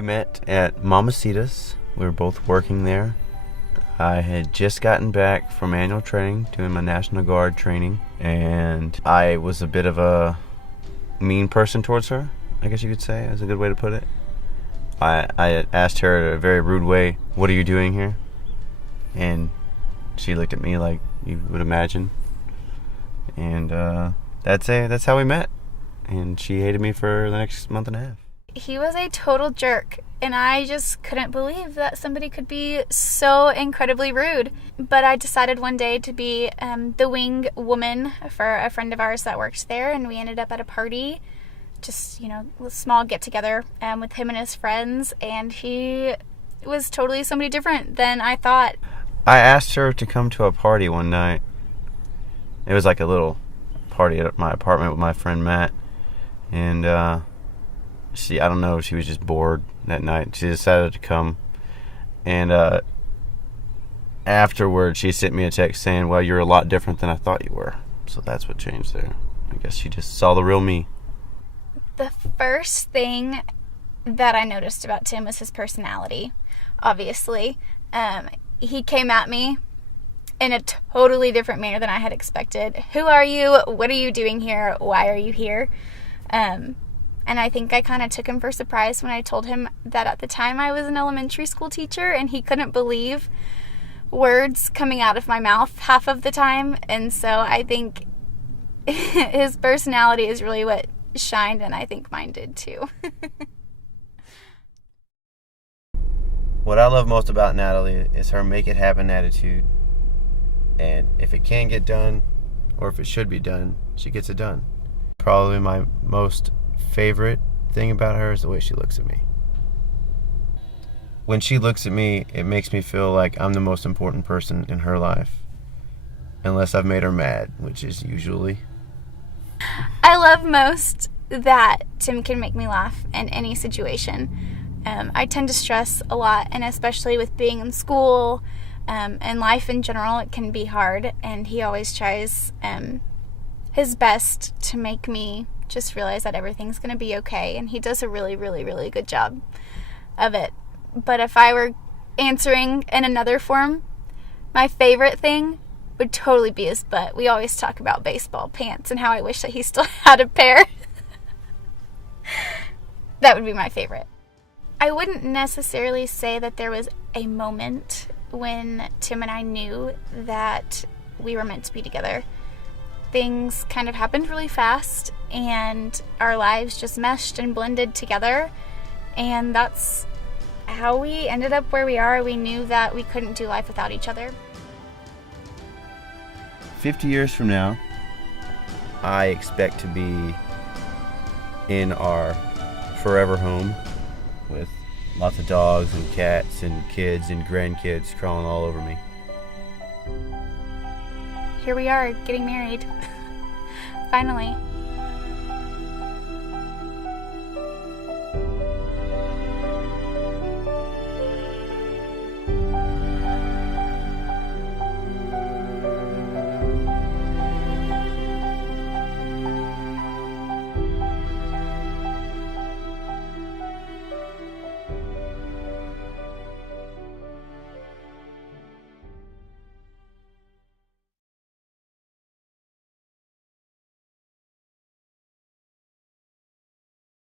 We met at Mamacita's. We were both working there. I had just gotten back from annual training, doing my National Guard training, and I was a bit of a mean person towards her, I guess you could say, is a good way to put it. I asked her in a very rude way, "What are you doing here?" And she looked at me like you would imagine. And that's how we met. And she hated me for the next month and a half. He was a total jerk, and I just couldn't believe that somebody could be so incredibly rude. But I decided one day to be the wing woman for a friend of ours that worked there, and we ended up at a party, just, a small get-together with him and his friends, and he was totally somebody different than I thought. I asked her to come to a party one night. It was like a little party at my apartment with my friend Matt, and I don't know, she was just bored that night. She decided to come, and afterwards she sent me a text saying, "Well, you're a lot different than I thought you were." So that's what changed there. I guess she just saw the real me. The first thing that I noticed about Tim was his personality, obviously. He came at me in a totally different manner than I had expected. "Who are you? What are you doing here? Why are you here?" And I think I kind of took him for surprise when I told him that at the time I was an elementary school teacher, and he couldn't believe words coming out of my mouth half of the time. And so I think his personality is really what shined, and I think mine did too. What I love most about Natalie is her make it happen attitude. And if it can get done, or if it should be done, she gets it done. Probably my most favorite thing about her is the way she looks at me. When she looks at me, it makes me feel like I'm the most important person in her life. Unless I've made her mad, which is usually. I love most that Tim can make me laugh in any situation. I tend to stress a lot, and especially with being in school and life in general, it can be hard. And he always tries his best to make me just realize that everything's going to be okay. And he does a really, really, really good job of it. But if I were answering in another form, my favorite thing would totally be his butt. We always talk about baseball pants and how I wish that he still had a pair. That would be my favorite. I wouldn't necessarily say that there was a moment when Tim and I knew that we were meant to be together. Things kind of happened really fast, and our lives just meshed and blended together, and that's how we ended up where we are. We knew that we couldn't do life without each other. 50 years from now, I expect to be in our forever home with lots of dogs and cats and kids and grandkids crawling all over me. Here we are, getting married. Finally.